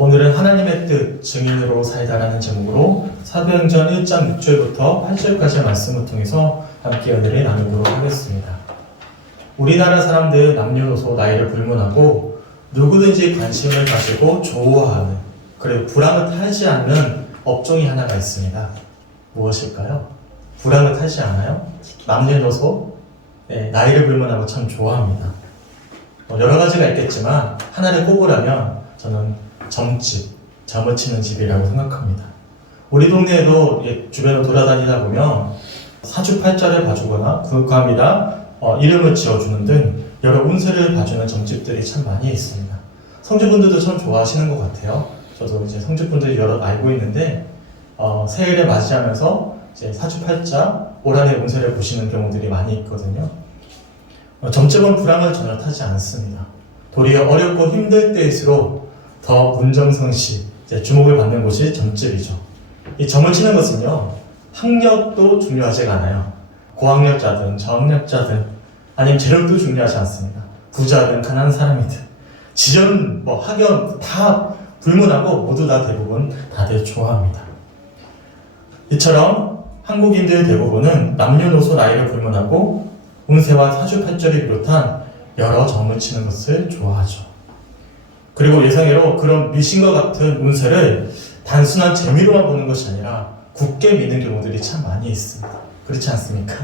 오늘은 하나님의 뜻 증인으로 살다라는 제목으로 사도행전 1장 6절부터 8절까지의 말씀을 통해서 함께 은혜를 나누도록 하겠습니다. 우리나라 사람들 남녀노소 나이를 불문하고 누구든지 관심을 가지고 좋아하는, 그리고 불황을 타지 않는 업종이 하나가 있습니다. 무엇일까요? 불황을 타지 않아요? 남녀노소 나이를 불문하고 참 좋아합니다. 여러 가지가 있겠지만 하나를 꼽으라면 저는 점을 치는 집이라고 생각합니다. 우리 동네에도 주변을 돌아다니다 보면 사주팔자를 봐주거나 굴감이나 이름을 지어주는 등 여러 운세를 봐주는 점집들이 참 많이 있습니다. 성주분들도 참 좋아하시는 것 같아요. 저도 이제 성주분들이 여러 알고 있는데 새해를 맞이하면서 이제 사주팔자, 올 한해 운세를 보시는 경우들이 많이 있거든요. 점집은 불황을 전혀 타지 않습니다. 도리어 어렵고 힘들 때일수록 더 문정성시 주목을 받는 곳이 점집이죠. 이 점을 치는 것은요, 학력도 중요하지가 않아요. 고학력자든 저학력자든 아니면 재력도 중요하지 않습니다. 부자든 가난한 사람이든 지전, 학연 다 불문하고 모두 다 대부분 다들 좋아합니다. 이처럼 한국인들 대부분은 남녀노소 나이를 불문하고 운세와 사주팔절을 비롯한 여러 점을 치는 것을 좋아하죠. 그리고 예상외로 그런 미신과 같은 운세를 단순한 재미로만 보는 것이 아니라 굳게 믿는 경우들이 참 많이 있습니다. 그렇지 않습니까?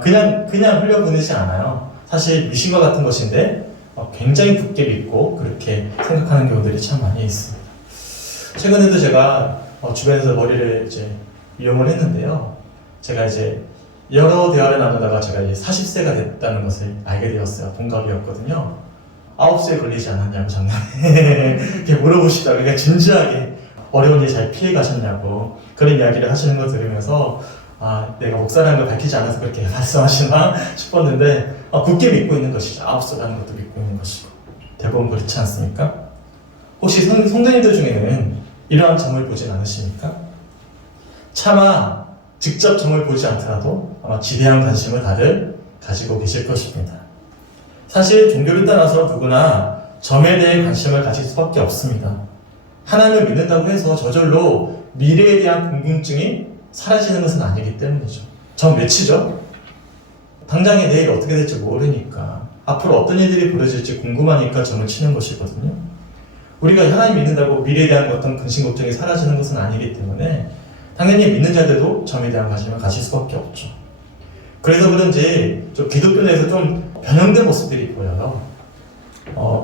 그냥 흘려보내지 않아요. 사실 미신과 같은 것인데 굉장히 굳게 믿고 그렇게 생각하는 경우들이 참 많이 있습니다. 최근에도 제가 주변에서 머리를 이용을 했는데요. 제가 여러 대화를 나누다가 제가 40세가 됐다는 것을 알게 되었어요. 동갑이었거든요. 9세에 걸리지 않았냐고 작년에 이렇게 물어보시다가 그러니까 진지하게 어려운 일 잘 피해 가셨냐고 그런 이야기를 하시는 거 들으면서 내가 목사라는 걸 밝히지 않아서 그렇게 말씀하시나 싶었는데 굳게 믿고 있는 것이죠. 9세라는 것도 믿고 있는 것이고 대부분 그렇지 않습니까? 혹시 성도님들 중에는 이러한 점을 보진 않으십니까? 차마 직접 점을 보지 않더라도 아마 지대한 관심을 다들 가지고 계실 것입니다. 사실 종교를 떠나서 누구나 점에 대해 관심을 가질 수밖에 없습니다. 하나님을 믿는다고 해서 저절로 미래에 대한 궁금증이 사라지는 것은 아니기 때문이죠. 점 왜 치죠? 당장에 내일 어떻게 될지 모르니까, 앞으로 어떤 일들이 벌어질지 궁금하니까 점을 치는 것이거든요. 우리가 하나님 믿는다고 미래에 대한 어떤 근심 걱정이 사라지는 것은 아니기 때문에 당연히 믿는 자들도 점에 대한 관심을 가질 수밖에 없죠. 그래서 그런지 좀 기독교 내에서 좀 변형된 모습들이 보여요.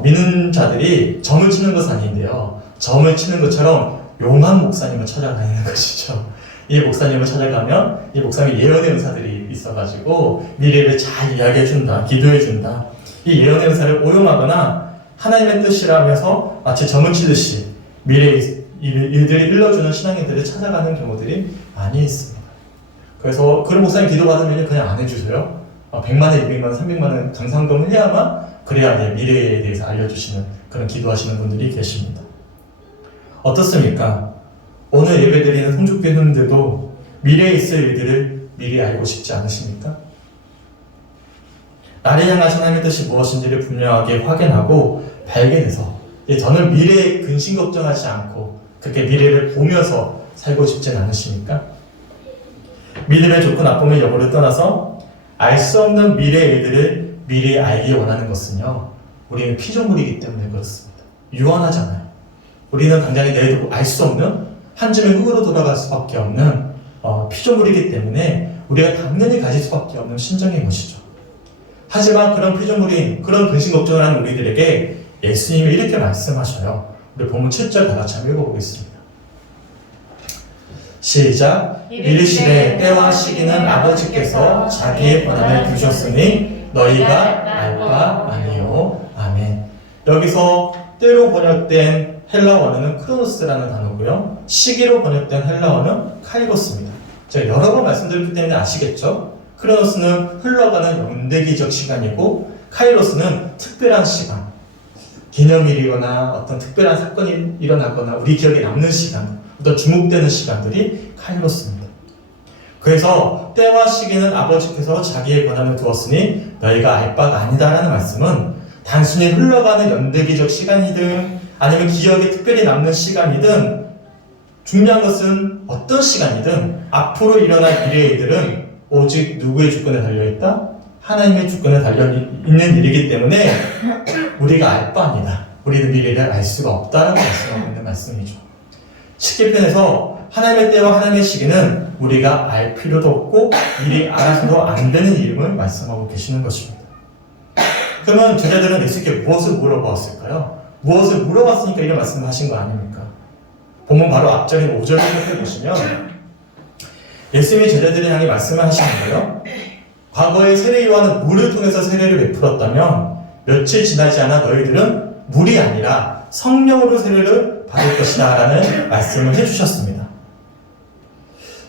믿는 자들이 점을 치는 것은 아닌데요. 점을 치는 것처럼 용한 목사님을 찾아다니는 것이죠. 이 목사님을 찾아가면 이 목사님이 예언의 은사들이 있어가지고 미래를 잘 이야기해준다, 기도해준다. 이 예언의 은사를 오용하거나 하나님의 뜻이라면서 마치 점을 치듯이 미래의 일들을 일러주는 신앙인들을 찾아가는 경우들이 많이 있습니다. 그래서 그런 목사님 기도받으면 그냥 안 해주세요. 100만원, 200만원, 300만원 감상금을 해야만 그래야 미래에 대해서 알려주시는 그런 기도하시는 분들이 계십니다. 어떻습니까? 오늘 예배드리는 성주교회원들도 미래에 있을 일들을 미리 알고 싶지 않으십니까? 나를 향하신 하나님의 뜻이 무엇인지를 분명하게 확인하고 발견해서 저는 미래에 근심 걱정하지 않고 그렇게 미래를 보면서 살고 싶진 않으십니까? 믿음의 좋고 나쁨의 여부를 떠나서 알 수 없는 미래의 일들을 미리 알기 원하는 것은요, 우리는 피조물이기 때문에 그렇습니다. 유한하잖아요. 우리는 당장에 내일 알 수 없는 한 줌의 흙으로 돌아갈 수밖에 없는 피조물이기 때문에 우리가 당연히 가질 수밖에 없는 심정인 것이죠. 하지만 그런 피조물인, 그런 근심 걱정을 하는 우리들에게 예수님이 이렇게 말씀하셔요. 우리 본문 7절 다 같이 한번 읽어보겠습니다. 시작. 이르시되 때와 시기는 아버지께서 자기의 권한을 두셨으니 너희가 알 바 아니요. 아멘. 여기서 때로 번역된 헬라어는 크로노스라는 단어고요. 시기로 번역된 헬라어는 카이로스입니다. 제가 여러 번 말씀드렸기 때문에 아시겠죠? 크로노스는 흘러가는 연대기적 시간이고 카이로스는 특별한 시간, 기념일이거나 어떤 특별한 사건이 일어나거나 우리 기억에 남는 시간, 어떤 주목되는 시간들이 카이로스입니다. 그래서 때와 시기는 아버지께서 자기의 권한을 두었으니 너희가 알 바가 아니다라는 말씀은 단순히 흘러가는 연대기적 시간이든 아니면 기억에 특별히 남는 시간이든 중요한 것은 어떤 시간이든 앞으로 일어날 미래의 일들은 오직 누구의 주권에 달려있다? 하나님의 주권에 달려있는 일이기 때문에 우리가 알 바 아니다. 우리는 미래를 알 수가 없다라고 말씀하고 있는 말씀이죠. 쉽게 표현해서 하나님의 때와 하나님의 시기는 우리가 알 필요도 없고 미리 알아서도 안 되는 일임을 말씀하고 계시는 것입니다. 그러면 제자들은 예수님께 무엇을 물어보았을까요? 무엇을 물어봤으니까 이런 말씀을 하신 거 아닙니까? 보면 바로 앞절인 5절을 살펴보시면 예수님이 제자들을 향해 말씀을 하시는 거예요. 과거에 세례 요한은 물을 통해서 세례를 베풀었다면 며칠 지나지 않아 너희들은 물이 아니라 성령으로 세례를 받을 것이다 라는 말씀을 해주셨습니다.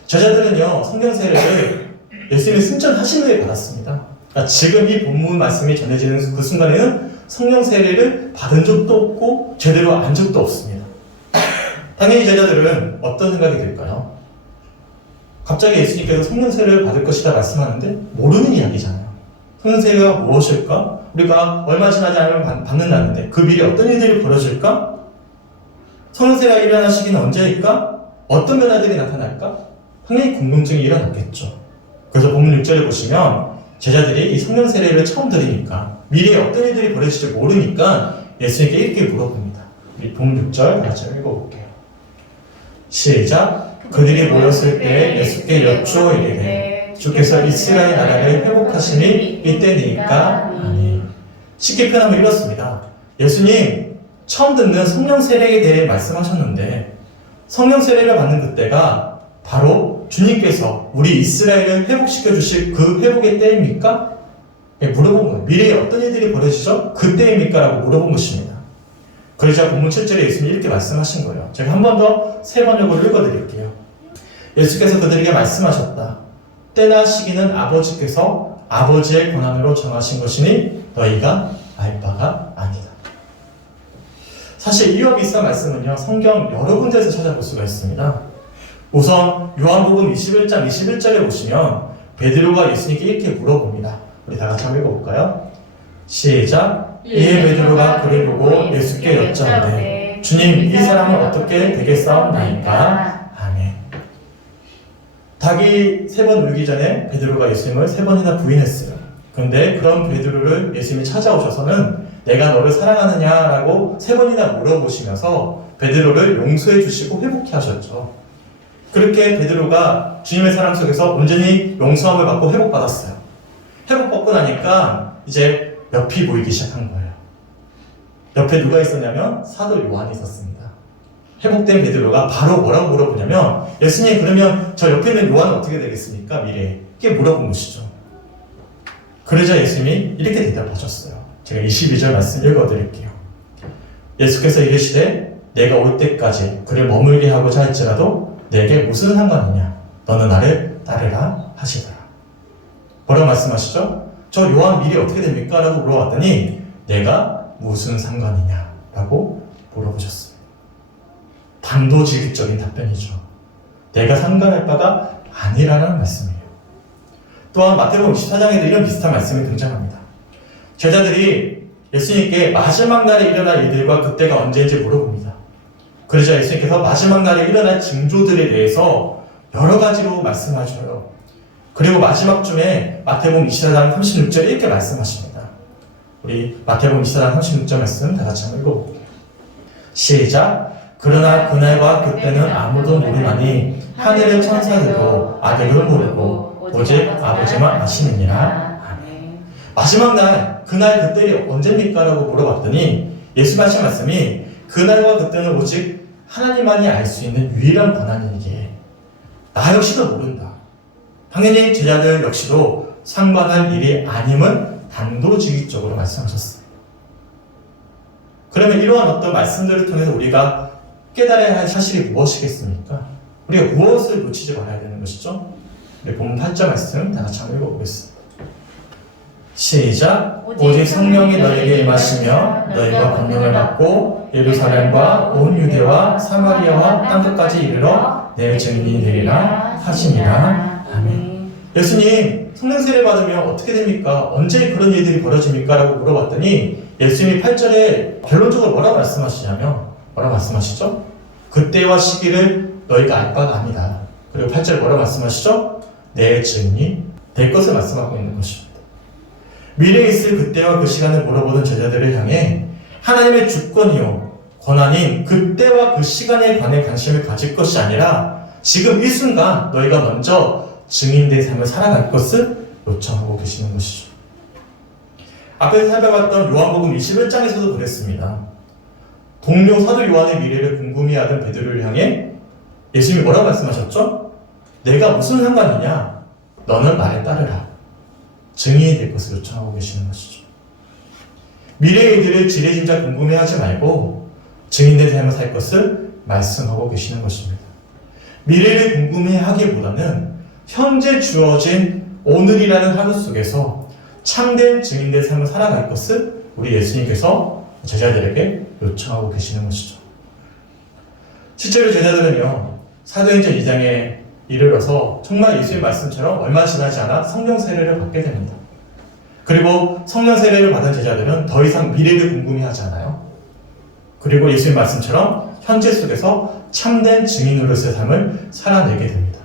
제자들은요 성령 세례를 예수님이 승천하신 후에 받았습니다. 그러니까 지금 이 본문 말씀이 전해지는 그 순간에는 성령 세례를 받은 적도 없고 제대로 안 적도 없습니다. 당연히 제자들은 어떤 생각이 들까요? 갑자기 예수님께서 성령 세례를 받을 것이다 말씀하는데 모르는 이야기잖아요. 성령 세례가 무엇일까? 우리가 얼마 지나지 않으면 받는다는데 그 미래 어떤 일들이 벌어질까? 성령 세례가 일어날 시기는 언제일까? 어떤 변화들이 나타날까? 당연히 궁금증이 일어났겠죠. 그래서 본문 6절에 보시면 제자들이 이 성령 세례를 처음 들으니까 미래에 어떤 일들이 벌어질지 모르니까 예수님께 이렇게 물어봅니다. 우리 본문 6절 같이 읽어볼게요. 시작. 그들이 모였을 때 예수께 여쭈어 이르되 주께서 이스라엘 나라를 회복하심이 이때니까. 아니. 쉽게 표현하면 이렇습니다. 예수님 처음 듣는 성령 세례에 대해 말씀하셨는데 성령 세례를 받는 그때가 바로 주님께서 우리 이스라엘을 회복시켜 주실 그 회복의 때입니까? 물어본 거예요. 미래에 어떤 일들이 벌어지죠? 그때입니까? 라고 물어본 것입니다. 그러자 본문 7절에 예수님이 이렇게 말씀하신 거예요. 제가 한 번 더 세 번역으로 읽어드릴게요. 예수께서 그들에게 말씀하셨다. 때나 시기는 아버지께서 아버지의 권한으로 정하신 것이니 너희가 알 바가 아니다. 사실 이와 비슷한 말씀은요 성경 여러 군데에서 찾아볼 수가 있습니다. 우선 요한복음 21장 21절에 보시면 베드로가 예수님께 이렇게 물어봅니다. 우리 다 같이 한번 읽어볼까요? 시작. 이에 베드로가 그를 보고 예수께 여짜오되 주님 이 사람은 어떻게 되겠사옵나이까? 아멘. 닭이 3번 울기 전에 베드로가 예수님을 3번이나 부인했어요. 그런데 그런 베드로를 예수님이 찾아오셔서는 내가 너를 사랑하느냐라고 3번이나 물어보시면서 베드로를 용서해 주시고 회복케 하셨죠. 그렇게 베드로가 주님의 사랑 속에서 온전히 용서함을 받고 회복받았어요. 회복받고 나니까 이제 옆이 보이기 시작한 거예요. 옆에 누가 있었냐면 사도 요한이 있었습니다. 회복된 베드로가 바로 뭐라고 물어보냐면 예수님 그러면 저 옆에 있는 요한은 어떻게 되겠습니까? 미래에. 이게 물어본 것이죠. 그러자 예수님이 이렇게 대답하셨어요. 제가 22절 말씀 읽어드릴게요. 예수께서 이르시되 내가 올 때까지 그를 머물게 하고자 할지라도 내게 무슨 상관이냐? 너는 나를 따르라 하시더라. 뭐라고 말씀하시죠? 저 요한 미래 어떻게 됩니까? 라고 물어봤더니 내가 무슨 상관이냐? 라고 물어보셨어요. 단도직입적인 답변이죠. 내가 상관할 바가 아니라는 말씀이에요. 또한 마태복음 24장에도 이런 비슷한 말씀이 등장합니다. 제자들이 예수님께 마지막 날에 일어날 일들과 그때가 언제인지 물어봅니다. 그러자 예수님께서 마지막 날에 일어날 징조들에 대해서 여러 가지로 말씀하셔요. 그리고 마지막쯤에 마태복음 24장 36절에 이렇게 말씀하십니다. 우리 마태복음 24장 36절 말씀 다 같이 한번 읽어볼게요. 시작. 그러나 그날과 그때는 아무도 모르나니 하늘의 천사들도 아들을 모르고 오직 아버지만 아시느니라. 아멘. 마지막 날, 그날 그때 언제입니까? 라고 물어봤더니 예수 하신 말씀이 그날과 그때는 오직 하나님만이 알 수 있는 유일한 권한이기에 나 역시도 모른다. 당연히 제자들 역시도 상관할 일이 아님을 단도직입적으로 말씀하셨어요. 그러면 이러한 어떤 말씀들을 통해서 우리가 깨달아야 할 사실이 무엇이겠습니까? 우리가 무엇을 놓치지 말아야 되는 것이죠? 우리 본문 8절 말씀 다 같이 한번 읽어보겠습니다. 시작. 오직 성령이 너에게 임하시며 너희가 권능을 받고 예루살렘과 온 유대와 사마리아와 땅끝까지 이르러 내 증인이 되리라 하시니라. 아멘. 예수님 성령 세례 받으면 어떻게 됩니까? 언제 그런 일들이 벌어집니까? 라고 물어봤더니 예수님이 8절에 결론적으로 뭐라고 말씀하시냐면 뭐라고 말씀하시죠? 그때와 시기를 너희가 알 바가 아니다. 그리고 8절 뭐라고 말씀하시죠? 내 증인이 될 것을 말씀하고 있는 것입니다. 미래에 있을 그때와 그 시간을 물어보는 제자들을 향해 하나님의 주권이요 권한인 그때와 그 시간에 관해 관심을 가질 것이 아니라 지금 이 순간 너희가 먼저 증인된 삶을 살아갈 것을 요청하고 계시는 것이죠. 앞에서 살펴봤던 요한복음 21장에서도 그랬습니다. 동료 사도 요한의 미래를 궁금해하던 베드로를 향해 예수님이 뭐라고 말씀하셨죠? 내가 무슨 상관이냐? 너는 나를 따르라. 증인이 될 것을 요청하고 계시는 것이죠. 미래의 일들을 지레짐작 궁금해하지 말고 증인된 삶을 살 것을 말씀하고 계시는 것입니다. 미래를 궁금해하기보다는 현재 주어진 오늘이라는 하루 속에서 참된 증인된 삶을 살아갈 것을 우리 예수님께서 제자들에게 요청하고 계시는 것이죠. 실제로 제자들은요, 사도행전 2장에 이르러서 정말 예수의 말씀처럼 얼마 지나지 않아 성령 세례를 받게 됩니다. 그리고 성령 세례를 받은 제자들은 더 이상 미래를 궁금해하지 않아요. 그리고 예수의 말씀처럼 현재 속에서 참된 증인으로서의 삶을 살아내게 됩니다.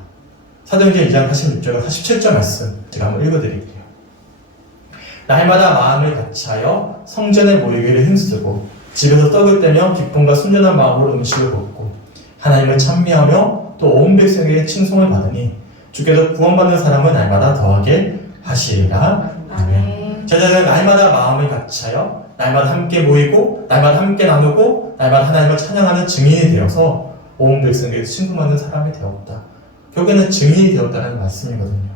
사도행전 2장 46절과 47절 말씀 제가 한번 읽어드릴게요. 날마다 마음을 같이하여 성전에 모이기를 힘쓰고 집에서 떡을 떼며 기쁨과 순전한 마음으로 음식을 먹고 하나님을 찬미하며 또 온 백성에게 칭송을 받으니 주께서 구원받는 사람을 날마다 더하게 하시리라. 아멘. 제자들은 날마다 마음을 같이하여 날마다 함께 모이고 날마다 함께 나누고 날마다 하나님을 찬양하는 증인이 되어서 온 백성에게 칭송받는 사람이 되었다. 결국에는 증인이 되었다는 말씀이거든요.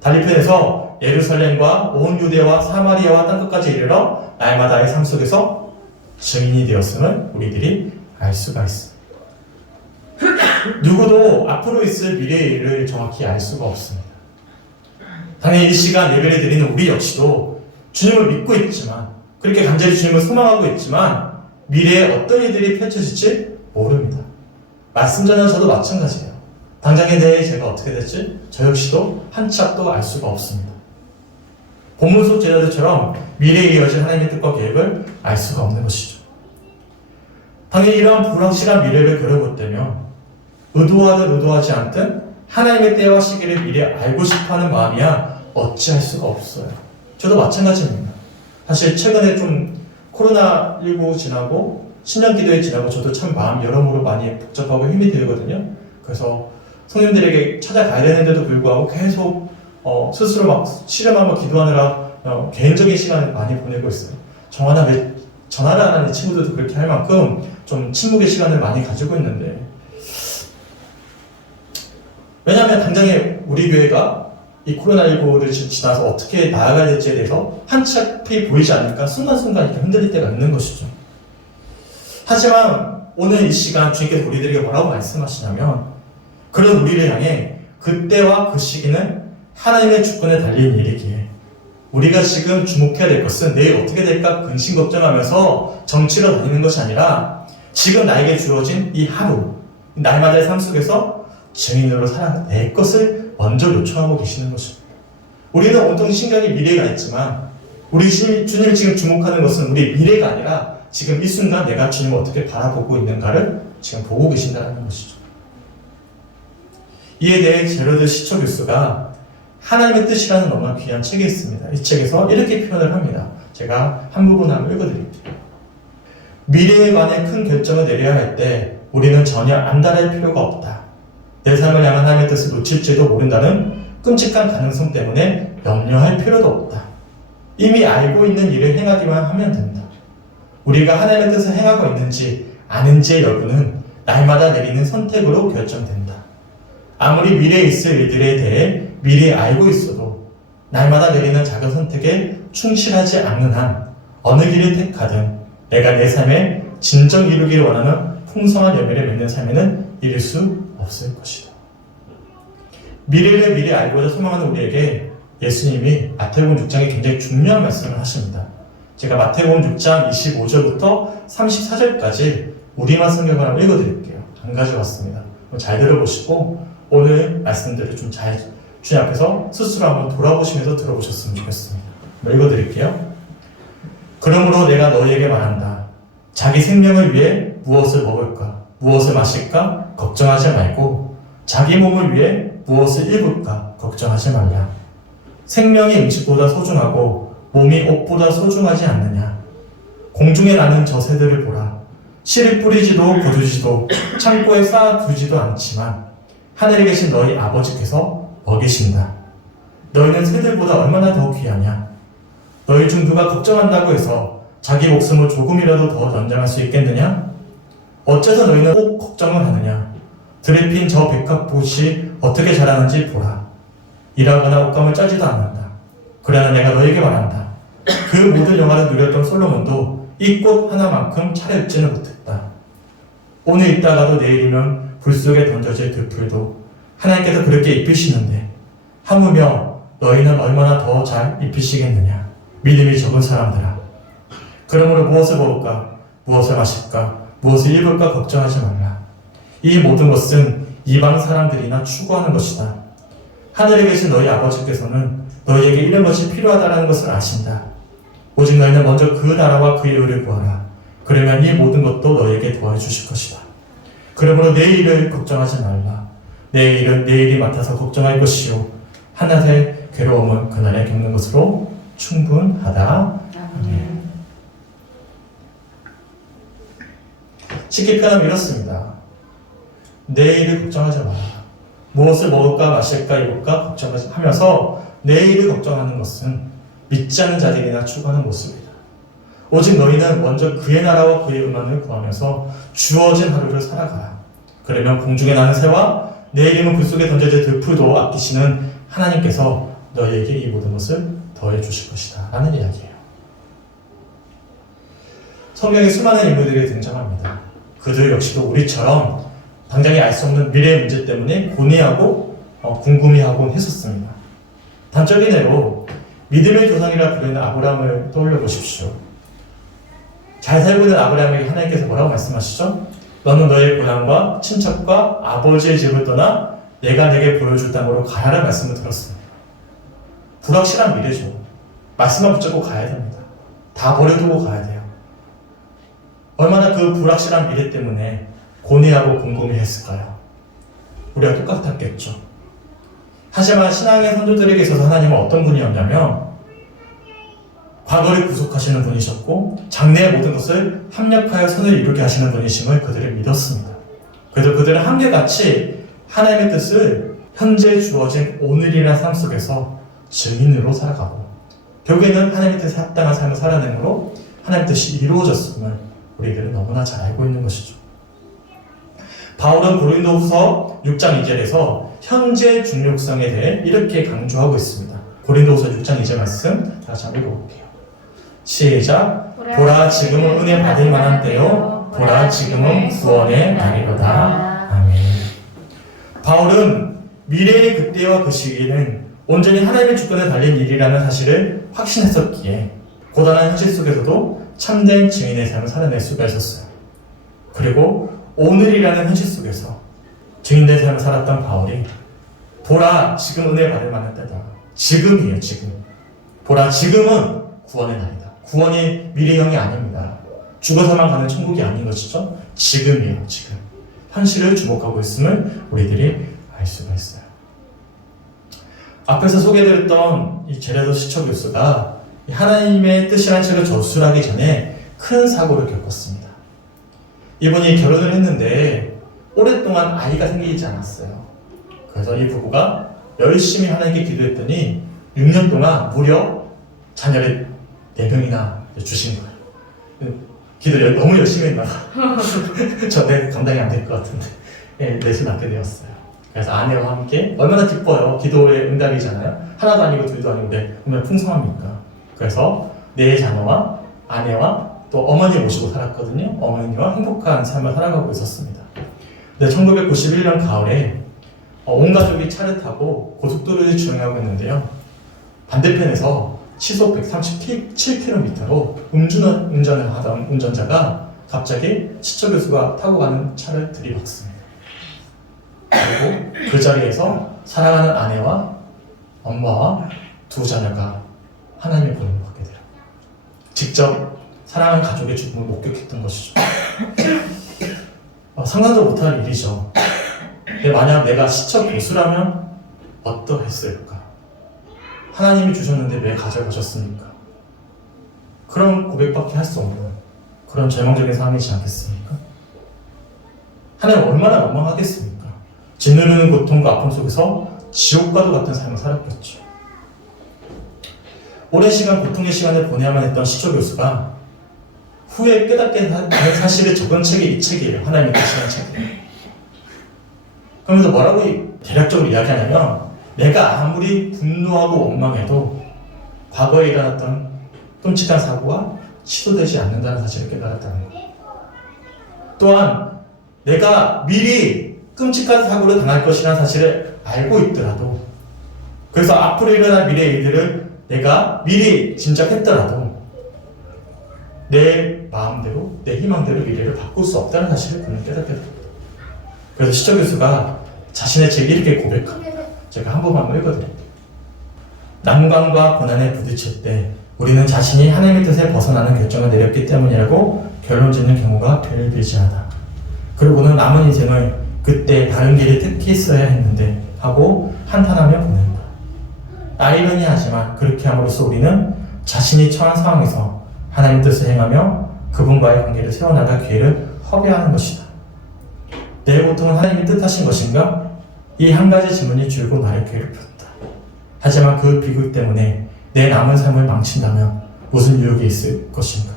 달리편에서 예루살렘과 온 유대와 사마리아와 땅끝까지 이르러 날마다의 삶 속에서 증인이 되었음을 우리들이 알 수가 있습니다. 누구도 앞으로 있을 미래의 일을 정확히 알 수가 없습니다. 당연히 이 시간 예배를 드리는 우리 역시도 주님을 믿고 있지만 그렇게 간절히 주님을 소망하고 있지만 미래에 어떤 일들이 펼쳐질지 모릅니다. 말씀 전하는 저도 마찬가지예요. 당장의 내일 제가 어떻게 될지 저 역시도 한 치 앞도 알 수가 없습니다. 본문 속 제자들처럼 미래에 이어질 하나님의 뜻과 계획을 알 수가 없는 것이죠. 당연히 이러한 불확실한 미래를 그려볼 때면 의도하든 의도하지 않든 하나님의 때와 시기를 미리 알고 싶어하는 마음이야 어찌할 수가 없어요. 저도 마찬가지입니다. 사실 최근에 좀 코로나19 지나고 신년기도회 지나고 저도 참 마음 여러모로 많이 복잡하고 힘이 들거든요. 그래서 성령들에게 찾아가야 되는데도 불구하고 계속 스스로 막 씨름하며 기도하느라 개인적인 시간을 많이 보내고 있어요. 전화를 안 하는 친구들도 그렇게 할 만큼 좀 침묵의 시간을 많이 가지고 있는데 왜냐하면 당장에 우리 교회가 이 코로나19를 지나서 어떻게 나아가야 될지에 대해서 한치 앞이 보이지 않으니까 순간순간 이렇게 흔들릴 때가 있는 것이죠. 하지만 오늘 이 시간 주님께서 우리들에게 뭐라고 말씀하시냐면 그런 우리를 향해 그때와 그 시기는 하나님의 주권에 달린 일이기에 우리가 지금 주목해야 될 것은 내일 어떻게 될까 근심 걱정하면서 정치로 다니는 것이 아니라 지금 나에게 주어진 이 하루 날마다의 삶 속에서 증인으로 살아낼 것을 먼저 요청하고 계시는 것입니다. 우리는 온통 신경이 미래가 있지만 우리 주님이 지금 주목하는 것은 우리의 미래가 아니라 지금 이 순간 내가 주님을 어떻게 바라보고 있는가를 지금 보고 계신다는 것이죠. 이에 대해 제로드 시초 교수가 하나님의 뜻이라는 너무나 귀한 책이 있습니다. 이 책에서 이렇게 표현을 합니다. 제가 한 부분 한번 읽어드릴게요. 미래에 관해 큰 결정을 내려야 할 때 우리는 전혀 안달할 필요가 없다. 내 삶을 향한 하나님의 뜻을 놓칠지도 모른다는 끔찍한 가능성 때문에 염려할 필요도 없다. 이미 알고 있는 일을 행하기만 하면 된다. 우리가 하나님의 뜻을 행하고 있는지 아닌지의 여부는 날마다 내리는 선택으로 결정된다. 아무리 미래에 있을 일들에 대해 미리 알고 있어도 날마다 내리는 작은 선택에 충실하지 않는 한 어느 길을 택하든 내가 내 삶에 진정 이루기를 원하는 풍성한 열매를 맺는 삶에는 이룰 수 없을 것이다. 미래를 미리 알고자 소망하는 우리에게 예수님이 마태복음 6장에 굉장히 중요한 말씀을 하십니다. 제가 마태복음 6장 25절부터 34절까지 우리말 성경을 한번 읽어드릴게요. 안 가져왔습니다. 잘 들어보시고 오늘 말씀들을 좀 잘 주님 앞에서 스스로 한번 돌아보시면서 들어보셨으면 좋겠습니다. 읽어드릴게요. 그러므로 내가 너희에게 말한다. 자기 생명을 위해 무엇을 먹을까, 무엇을 마실까 걱정하지 말고 자기 몸을 위해 무엇을 입을까 걱정하지 말라. 생명이 음식보다 소중하고 몸이 옷보다 소중하지 않느냐. 공중에 나는 저 새들을 보라. 씨를 뿌리지도 거두지도 창고에 쌓아두지도 않지만 하늘에 계신 너희 아버지께서 먹이신다. 너희는 새들보다 얼마나 더 귀하냐. 너희 중 누가 걱정한다고 해서 자기 목숨을 조금이라도 더 연장할 수 있겠느냐? 어째서 너희는 꼭 걱정을 하느냐. 들에 핀 저 백합꽃이 어떻게 자라는지 보라. 일하거나 옷감을 짜지도 않는다. 그러나 내가 너에게 말한다. 그 모든 영화를 누렸던 솔로몬도 이 꽃 하나만큼 차려입지는 못했다. 오늘 있다가도 내일이면 불 속에 던져질 들풀도 하나님께서 그렇게 입히시는데 하무며 너희는 얼마나 더 잘 입히시겠느냐. 믿음이 적은 사람들아. 그러므로 무엇을 먹을까, 무엇을 마실까, 무엇을 입을까 걱정하지 말라. 이 모든 것은 이방 사람들이나 추구하는 것이다. 하늘에 계신 너희 아버지께서는 너희에게 이런 것이 필요하다는 것을 아신다. 오직 너희는 먼저 그 나라와 그의 의를 구하라. 그러면 이 모든 것도 너희에게 더해주실 것이다. 그러므로 내일을 걱정하지 말라. 내일은 내일이 맡아서 걱정할 것이요 한낮의 괴로움은 그날에 겪는 것으로 충분하다. 아멘. 쉽게 표현하면 이렇습니다. 내일을 걱정하지 마라. 무엇을 먹을까 마실까 입을까 걱정하면서 내일을 걱정하는 것은 믿지 않는 자들이나 추구하는 모습이다. 오직 너희는 먼저 그의 나라와 그의 음안을 구하면서 주어진 하루를 살아가라. 그러면 공중에 나는 새와 내일이면 불 속에 던져질 들풀도 아끼시는 하나님께서 너희에게 이 모든 것을 더해 주실 것이다 라는 이야기예요. 성경에 수많은 인물들이 등장합니다. 그들 역시도 우리처럼 당장에 알 수 없는 미래의 문제 때문에 고뇌하고 궁금해하곤 했었습니다. 단적인 예로 믿음의 조상이라 부르는 아브라함을 떠올려 보십시오. 잘 살고 있는 아브라함에게 하나님께서 뭐라고 말씀하시죠? 너는 너의 고향과 친척과 아버지의 집을 떠나 내가 내게 보여줄 땅으로 가라는 말씀을 들었습니다. 불확실한 미래죠. 말씀만 붙잡고 가야 됩니다. 다 버려두고 가야 돼요. 얼마나 그 불확실한 미래 때문에 고뇌하고 궁금해했을까요? 우리가 똑같았겠죠. 하지만 신앙의 선조들에게 있어서 하나님은 어떤 분이었냐면 과거를 구속하시는 분이셨고 장래의 모든 것을 합력하여 선을 이루게 하시는 분이심을 그들은 믿었습니다. 그래서 그들은 한결같이 하나님의 뜻을 현재 주어진 오늘이라는 삶 속에서 증인으로 살아가고 결국에는 하나님의 뜻에 합당한 삶을 살아내므로 하나님의 뜻이 이루어졌음을 우리들은 너무나 잘 알고 있는 것이죠. 바울은 고린도후서 6장 2절에서 현재 중요성에 대해 이렇게 강조하고 있습니다. 고린도후서 6장 2절 말씀 다시 한번 읽어볼게요. 시작. 보라 지금은 은혜 받을 만한 때요 보라 지금은 구원의 날이로다. 아멘. 바울은 미래의 그때와 그 시기는 온전히 하나님의 주권에 달린 일이라는 사실을 확신했었기에 고단한 현실 속에서도 참된 증인의 삶을 살아낼 수가 있었어요. 그리고 오늘이라는 현실 속에서 증인된 삶을 살았던 바울이 보라 지금 은혜 받을 만한 때다. 지금이에요. 지금. 보라 지금은 구원의 날이다. 구원이 미래형이 아닙니다. 죽어서만 가는 천국이 아닌 것이죠. 지금이에요. 지금. 현실을 주목하고 있음을 우리들이 알 수가 있어요. 앞에서 소개드렸던 이 제레도 시처 교수가 하나님의 뜻이라는 책을 저술하기 전에 큰 사고를 겪었습니다. 이분이 결혼을 했는데 오랫동안 아이가 생기지 않았어요. 그래서 이 부부가 열심히 하나님께 기도했더니 6년 동안 무려 자녀를 4명이나 주신 거예요. 기도를 너무 열심히 했나 저 감당이 안 될 것 같은데 넷을 낳게 되었어요. 그래서 아내와 함께 얼마나 기뻐요. 기도의 응답이잖아요. 하나도 아니고 둘도 아니고 얼마나 풍성합니까. 그래서 4자녀와 아내와 또 어머니 모시고 살았거든요. 어머니와 행복한 삶을 살아가고 있었습니다. 근데 1991년 가을에 온 가족이 차를 타고 고속도로를 주행하고 있는데요. 반대편에서 시속 137km로 운전을 하던 운전자가 갑자기 시처 교수가 타고 가는 차를 들이박습니다. 그리고 그 자리에서 사랑하는 아내와 엄마와 2 자녀가 하나님의 보냄을 받게 돼요. 직접 사랑하는 가족의 죽음을 목격했던 것이죠. 상상도 못할 일이죠. 근데 만약 내가 시처 교수라면 어떠했을까? 하나님이 주셨는데 왜 가져가셨습니까? 그런 고백밖에 할 수 없는 그런 절망적인 상황이지 않겠습니까? 하나님 얼마나 원망하겠습니까? 짓누르는 고통과 아픔 속에서 지옥과도 같은 삶을 살았겠죠. 오랜 시간 고통의 시간을 보내야만 했던 시초 교수가 후에 깨닫게 된 사실을 적은 책이 이 책이에요. 하나님의 뜻이라는 책이에요. 그러면서 뭐라고 대략적으로 이야기하냐면 내가 아무리 분노하고 원망해도 과거에 일어났던 끔찍한 사고가 시도되지 않는다는 사실을 깨달았다는 거예요. 또한 내가 미리 끔찍한 사고를 당할 것이라는 사실을 알고 있더라도 그래서 앞으로 일어날 미래의 일들을 내가 미리 짐작했더라도 내 마음대로 내 희망대로 미래를 바꿀 수 없다는 사실을 그는 깨닫게 됩니다. 그래서 시초 교수가 자신의 책에 이렇게 고백합니다. 제가 한 번만 읽어드릴게요. 난관과 고난에 부딪힐 때 우리는 자신이 하나님의 뜻에 벗어나는 결정을 내렸기 때문이라고 결론 짓는 경우가 비일비재하다. 그리고는 남은 인생을 그때 다른 길을 택했어야 했는데 하고 한탄하며 보낸다. 아이러니하지만 그렇게 함으로써 우리는 자신이 처한 상황에서 하나님의 뜻을 행하며 그분과의 관계를 세워나갈 기회를 허비하는 것이다. 내 고통은 하나님이 뜻하신 것인가? 이 한 가지 질문이 줄곧 나를 괴롭혔다. 하지만 그 비극 때문에 내 남은 삶을 망친다면 무슨 유혹이 있을 것인가?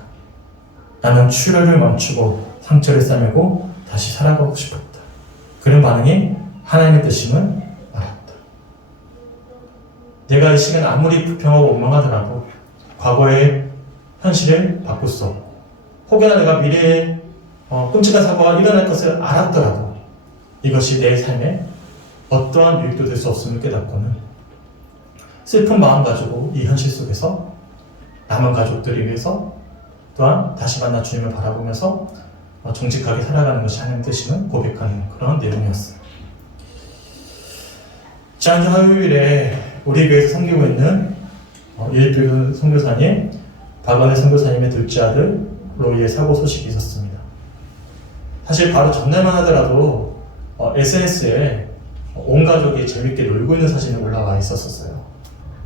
나는 출혈을 멈추고 상처를 싸매고 다시 살아가고 싶었다. 그런 반응이 하나님의 뜻임을 알았다. 내가 이 시간 아무리 불평하고 원망하더라도 과거의 현실을 바꿀 수 없고 혹여나 내가 미래에 끔찍한 사고가 일어날 것을 알았더라도 이것이 내 삶에 어떠한 유익도 될 수 없음을 깨닫고는 슬픈 마음 가지고 이 현실 속에서 남은 가족들을 위해서 또한 다시 만나 주님을 바라보면서 정직하게 살아가는 것이 하나님의 뜻임을 고백하는 그런 내용이었어요. 지난주 화요일에 우리 교회에서 섬기고 있는 유일교 선교사님 박원의 선교사님의 둘째 아들 로이의 사고 소식이 있었습니다. 사실 바로 전날만 하더라도 SNS에 온 가족이 재밌게 놀고 있는 사진이 올라와 있었어요.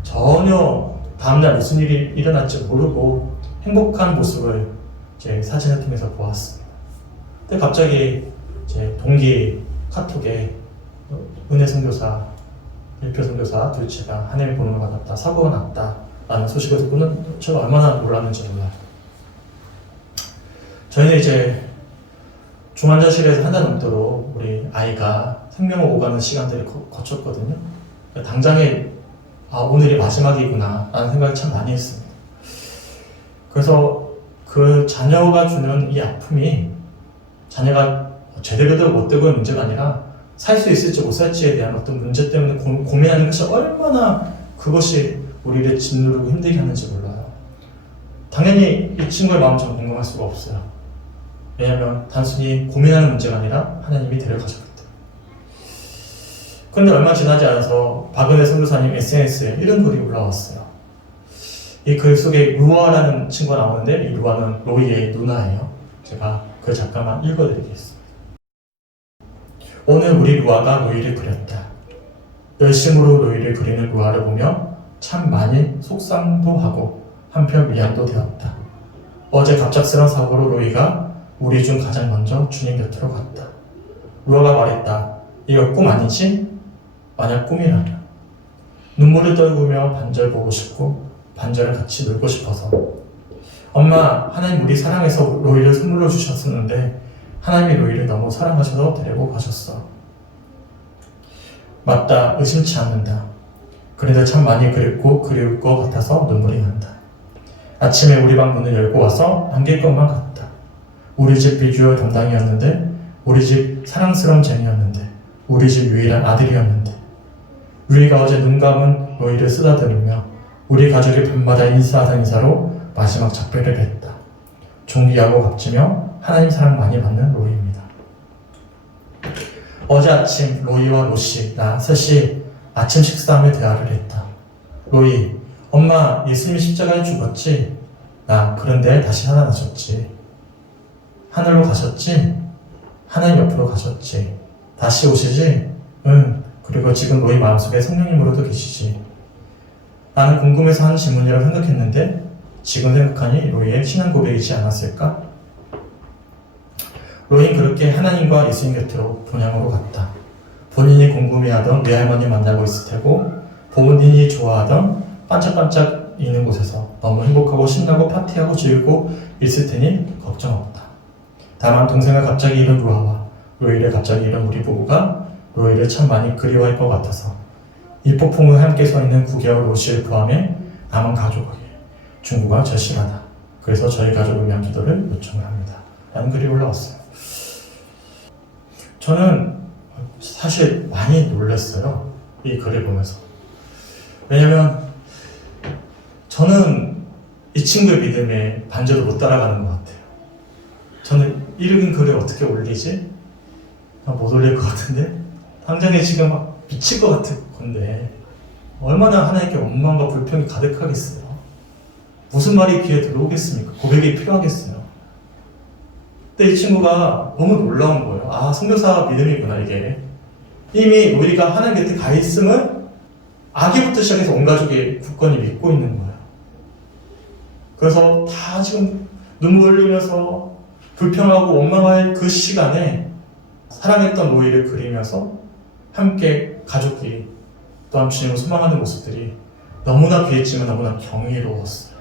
전혀 다음날 무슨 일이 일어날지 모르고 행복한 모습을 제 사진을 통해서 보았습니다. 근데 갑자기 제 동기 카톡에 은혜 선교사, 일표 선교사 둘째가 하나님의 보냄을 받았다, 사고가 났다 라는 소식을 듣고는 제가 얼마나 놀랐는지 몰라요. 저희는 이제 중환자실에서 한 달 넘도록 우리 아이가 생명을 오가는 시간들을 거쳤거든요. 당장에 오늘이 마지막이구나 라는 생각을 참 많이 했습니다. 그래서 그 자녀가 주는 이 아픔이 자녀가 제대로 못 되고의 문제가 아니라 살 수 있을지 못 살지에 대한 어떤 문제 때문에 고민하는 것이 얼마나 그것이 우리를 짓누르고 힘들게 하는지 몰라요. 당연히 이 친구의 마음 좀 공감할 수가 없어요. 왜냐하면 단순히 고민하는 문제가 아니라 하나님이 데려가셨기 때문에. 그런데 얼마 지나지 않아서 박은혜 선교사님 SNS에 이런 글이 올라왔어요. 이 글 속에 루아라는 친구가 나오는데 이 루아는 로이의 누나예요. 제가 그 잠깐만 읽어드리겠습니다. 오늘 우리 루아가 로이를 그렸다. 열심으로 로이를 그리는 루아를 보며 참 많이 속상도 하고 한편 미안도 되었다. 어제 갑작스런 사고로 로이가 우리 중 가장 먼저 주님 곁으로 갔다. 루아가 말했다. 이거 꿈 아니지? 만약 꿈이라면. 눈물을 떨구며 반절 보고 싶고 반절을 같이 놀고 싶어서. 엄마, 하나님 우리 사랑해서 로이를 선물로 주셨었는데 하나님이 로이를 너무 사랑하셔서 데리고 가셨어. 맞다, 의심치 않는다. 그래도 참 많이 그립고 그리울 것 같아서 눈물이 난다. 아침에 우리 방 문을 열고 와서 안길 것만 같다. 우리 집 비주얼 담당이었는데, 우리 집 사랑스러운 쟁이였는데, 우리 집 유일한 아들이었는데, 루이가 어제 눈 감은 로이를 쓰다듬으며 우리 가족이 밤마다 인사하던 인사로 마지막 작별을 했다. 존귀하고 값지며 하나님 사랑 많이 받는 로이입니다. 어제 아침 로이와 로시, 나 셋이 아침 식사하며 대화를 했다. 로이, 엄마 예수님이 십자가에 죽었지? 그런데 다시 살아나셨지. 하늘로 가셨지. 하나님 옆으로 가셨지. 다시 오시지. 응. 그리고 지금 너희 마음속에 성령님으로도 계시지. 나는 궁금해서 하는 질문이라고 생각했는데 지금 생각하니 로이의 신앙 고백이지 않았을까? 로이는 그렇게 하나님과 예수님 곁으로 본향으로 갔다. 본인이 궁금해하던 외할머니 만나고 있을 테고 본인이 좋아하던 반짝반짝 있는 곳에서 너무 행복하고 신나고 파티하고 즐기고 있을 테니 걱정 없다. 다만 동생을 갑자기 잃은 루아와 로이를 갑자기 잃은 우리 부부가 로이를 참 많이 그리워할 것 같아서 이 폭풍을 함께 서 있는 9개월 로시를 포함해 남은 가족에게 중국어가 절실하다. 그래서 저희 가족을 위한 기도를 요청을 합니다. 라는 글이 올라왔어요. 저는 사실 많이 놀랐어요. 이 글을 보면서. 왜냐면 저는 이 친구의 믿음에 반절을 못 따라가는 것 같아요. 저는 읽은 글을 어떻게 올리지? 못 올릴 것 같은데? 당장에 지금 막 미칠 것 같은 건데 얼마나 하나님께 원망과 불평이 가득하겠어요. 무슨 말이 귀에 들어오겠습니까? 고백이 필요하겠어요. 근데 이 친구가 너무 놀라운 거예요. 선교사 믿음이구나 이게. 이미 우리가 하나님 곁에 가 있음을 아기부터 시작해서 온 가족이 굳건히 믿고 있는 거예요. 그래서 다 지금 눈물 흘리면서 불평하고 원망할 그 시간에 사랑했던 로이를 그리면서 함께 가족이 또한 주님을 소망하는 모습들이 너무나 귀했지만 너무나 경이로웠어요.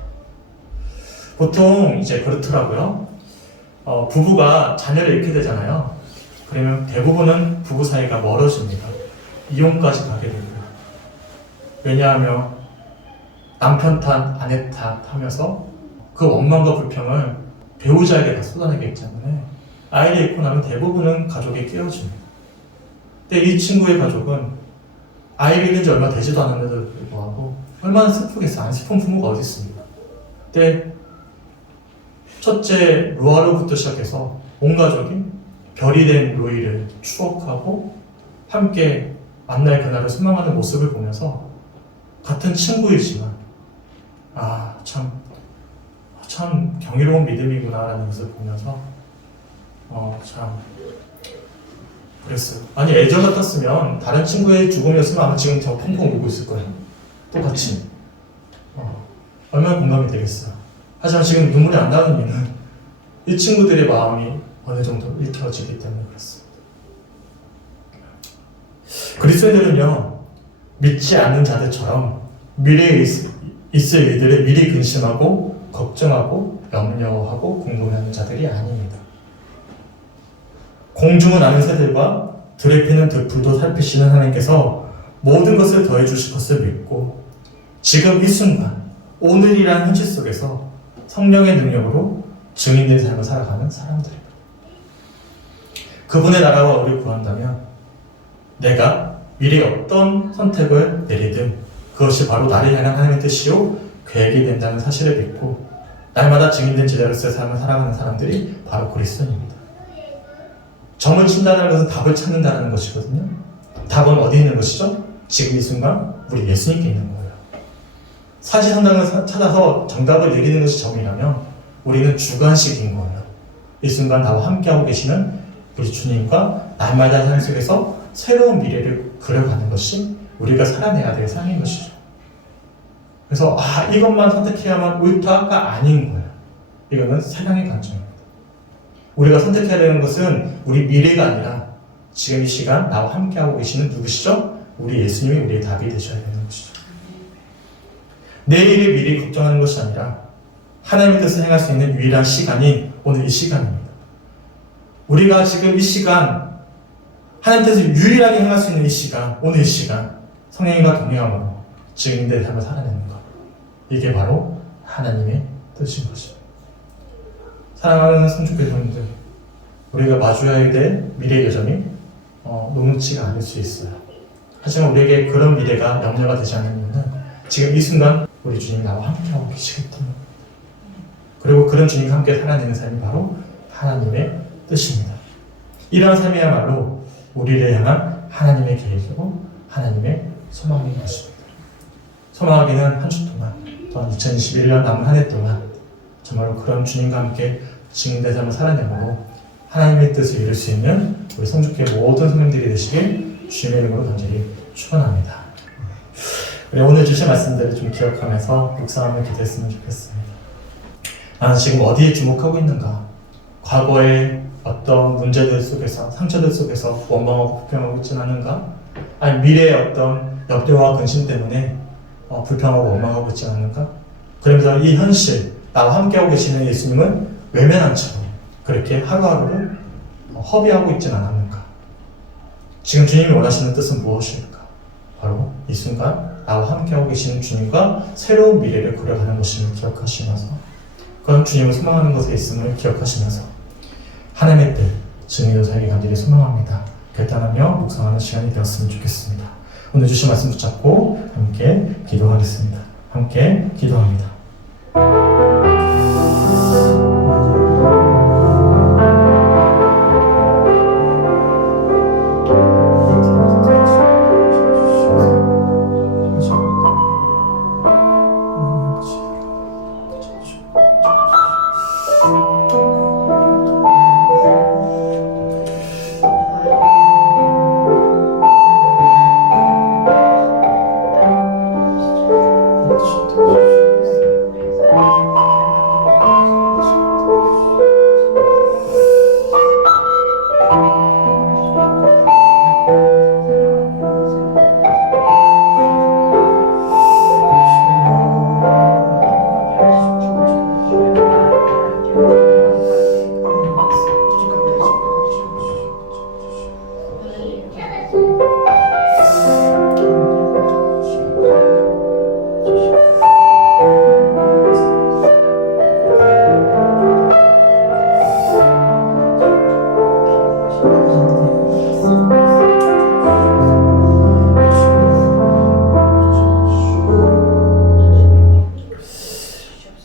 보통 이제 그렇더라고요. 부부가 자녀를 잃게 되잖아요. 그러면 대부분은 부부 사이가 멀어집니다. 이혼까지 가게 됩니다. 왜냐하면 남편 탓, 아내 탓 하면서 그 원망과 불평을 배우자에게 다 쏟아내기 때문에 아이를 잃고 나면 대부분은 가족이 깨어집니다. 근데 이 친구의 가족은 아이를 잃은 지 얼마 되지도 않았는데도 불구하고 얼마나 슬프겠어요. 안 슬픈 부모가 어디 있습니까? 근데 첫째 루아로부터 시작해서 온 가족이 별이 된 로이를 추억하고 함께 만날 그날을 소망하는 모습을 보면서 같은 친구이지만 참 경이로운 믿음이구나라는 것을 보면서 참 그랬어요. 아니 애정 같았으면 다른 친구의 죽음이었으면 아마 지금 저 펑펑 울고 있을 거예요. 똑같이. 얼마나 공감이 되겠어요. 하지만 지금 눈물이 안 나는 이유는 이 친구들의 마음이 어느 정도 읽혀지기 때문에 그렇습니다. 그리스도인들은요, 믿지 않는 자들처럼 미래에 있을 일들을 미리 근심하고 걱정하고 염려하고 궁금해하는 자들이 아닙니다. 공중을 아는 새들과 들에 피는 들풀도 살피시는 하나님께서 모든 것을 더해 주실 것을 믿고 지금 이 순간 오늘이라는 현실 속에서 성령의 능력으로 증인된 삶을 살아가는 사람들입니다. 그분의 나라와 우리를 구한다면 내가 미리 어떤 선택을 내리든 그것이 바로 나를 향한 하나님의 뜻이요 계획이 된다는 사실을 믿고 날마다 증인된 제자로서의 삶을 살아가는 사람들이 바로 그리스도인입니다. 점을 친다는 것은 답을 찾는다는 것이거든요. 답은 어디 있는 것이죠? 지금 이 순간 우리 예수님께 있는 거예요. 사실상당을 찾아서 정답을 얘기하는 것이 점이라면 우리는 주관식인 거예요. 이 순간 나와 함께하고 계시는 우리 주님과 날마다 삶 속에서 새로운 미래를 그려가는 것이 우리가 살아내야 될 삶인 것이죠. 그래서 이것만 선택해야만 옳다가 아닌 거예요. 이거는 세상의 관점입니다. 우리가 선택해야 되는 것은 우리 미래가 아니라 지금 이 시간 나와 함께하고 계시는 누구시죠? 우리 예수님이 우리의 답이 되셔야 되는 것이죠. 내일을 미리 걱정하는 것이 아니라 하나님의 뜻을 행할 수 있는 유일한 시간이 오늘 이 시간입니다. 우리가 지금 이 시간 하나님 뜻을 유일하게 행할 수 있는 이 시간, 오늘 이 시간 성령님과 동행함으로 증인된 삶을 살아내는 것, 이게 바로 하나님의 뜻인 것입니다. 사랑하는 성축교회 성도들, 우리가 마주해야 될 미래 여정이 녹록지가 않을 수 있어요. 하지만 우리에게 그런 미래가 염려가 되지 않는 이유는 지금 이 순간 우리 주님이 나와 함께하고 계시기 때문입니다. 그리고 그런 주님과 함께 살아내는 삶이 바로 하나님의 뜻입니다. 이러한 삶이야말로 우리를 향한 하나님의 계획이고 하나님의 소망인 것입니다. 소망하기는 한 주 동안 또한 2021년 남은 한 해 동안 정말로 그런 주님과 함께 증인된 삶을 살아내므로 하나님의 뜻을 이룰 수 있는 우리 성주교회 모든 성도들이 되시길 주님의 이름으로 간절히 축원합니다. 우리 오늘 주신 말씀들을 좀 기억하면서 묵상하며 기도했으면 좋겠습니다. 나는 지금 어디에 주목하고 있는가? 과거의 어떤 문제들 속에서, 상처들 속에서 원망하고 불평하고 있지는 않은가? 아니 미래의 어떤 염려와 근심 때문에 불평하고 원망하고 있지는 않은가? 그러면서 이 현실, 나와 함께하고 계시는 예수님은 외면한처럼 그렇게 하루하루를 허비하고 있지는 않았는가? 지금 주님이 원하시는 뜻은 무엇일까? 바로 이 순간 나와 함께하고 계시는 주님과 새로운 미래를 그려가는 것임을 기억하시면서 그런 주님을 소망하는 것에 있음을 기억하시면서 하나님의 뜻, 증인으로 살기 간절히 소망합니다. 결단하며 묵상하는 시간이 되었으면 좋겠습니다. 오늘 주신 말씀 붙잡고 함께 기도하겠습니다. 함께 기도합니다.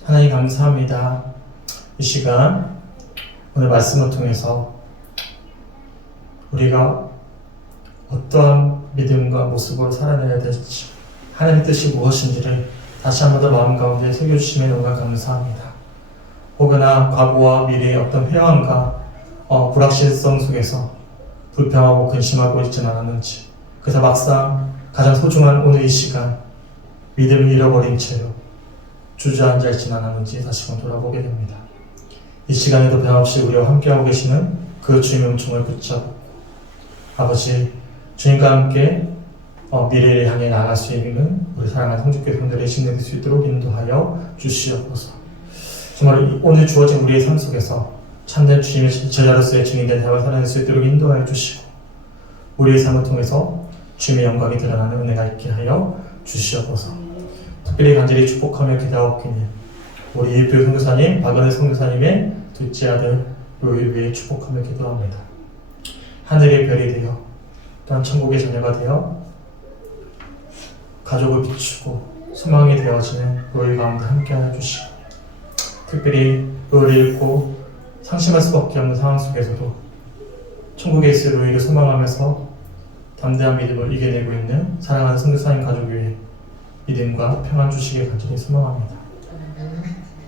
하나님 감사합니다. 이 시간 오늘 말씀을 통해서 우리가 어떠한 믿음과 모습으로 살아내야 될지 하나님의 뜻이 무엇인지를 다시 한 번 더 마음 가운데 새겨주심에 너무나 감사합니다. 혹여나 과거와 미래의 어떤 회황과 불확실성 속에서 불평하고 근심하고 있지는 않았는지 그래서 막상 가장 소중한 오늘 이 시간 믿음을 잃어버린 채로 주저앉아 있지는 않았는지 다시금 돌아보게 됩니다. 이 시간에도 변함없이 우리와 함께하고 계시는 그 주님의 음성을 붙잡고 아버지 주님과 함께 미래를 향해 나아갈 수 있는 우리 사랑하는 성주교회 성도들의 신뢰될 수 있도록 인도하여 주시옵소서. 정말 오늘 주어진 우리의 삶 속에서 참된 주님의 제자로서의 증인된 삶을 살아낼 수 있도록 인도하여 주시고 우리의 삶을 통해서 주님의 영광이 드러나는 은혜가 있게 하여 주시옵소서. 특별히 간절히 축복하며 기도하옵기를 우리 이입교 선교사님, 박은혜 선교사님의 둘째 아들 로이를 위해 축복하며 기도합니다. 하늘의 별이 되어 또한 천국의 자녀가 되어 가족을 비추고 소망이 되어지는 로이 가운데 함께하여 주시고 특별히 로이를 잃고 상심할 수밖에 없는 상황 속에서도 천국에 있을 로이를 소망하면서 담대한 믿음을 이겨내고 있는 사랑하는 선교사님 가족 위에 믿음과 평안 주시길 간절히 소망합니다.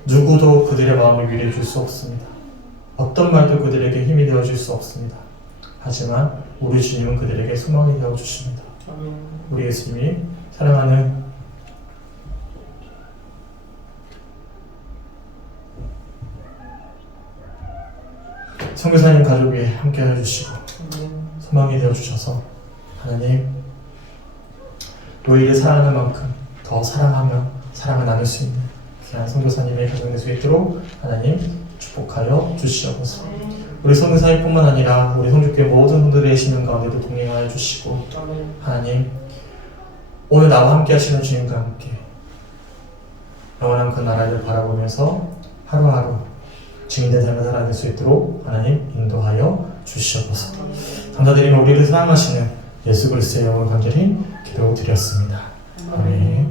누구도 그들의 마음을 위로해 줄 수 없습니다. 어떤 말도 그들에게 힘이 되어줄 수 없습니다. 하지만 우리 주님은 그들에게 소망이 되어주십니다. 우리 예수님이 사랑하는 선교사님 가족 위에 함께 해주시고 소망이 되어주셔서 하나님 너희를 사랑하는 만큼 더 사랑하며 사랑을 나눌 수 있는 귀한 선교사님의 가정 될 수 있도록 하나님 축복하여 주시옵소서. 우리 선교사님뿐만 아니라 우리 성주교회 모든 분들의 신앙 가운데도 동행하여 주시고 하나님 오늘 나와 함께 하시는 주님과 함께 영원한 그 나라를 바라보면서 하루하루 증인된 삶을 살아낼 수 있도록 하나님 인도하여 주시옵소서. 감사드리며 우리를 사랑하시는 예수 그리스도의 영을 간절히 기도드렸습니다. 아멘.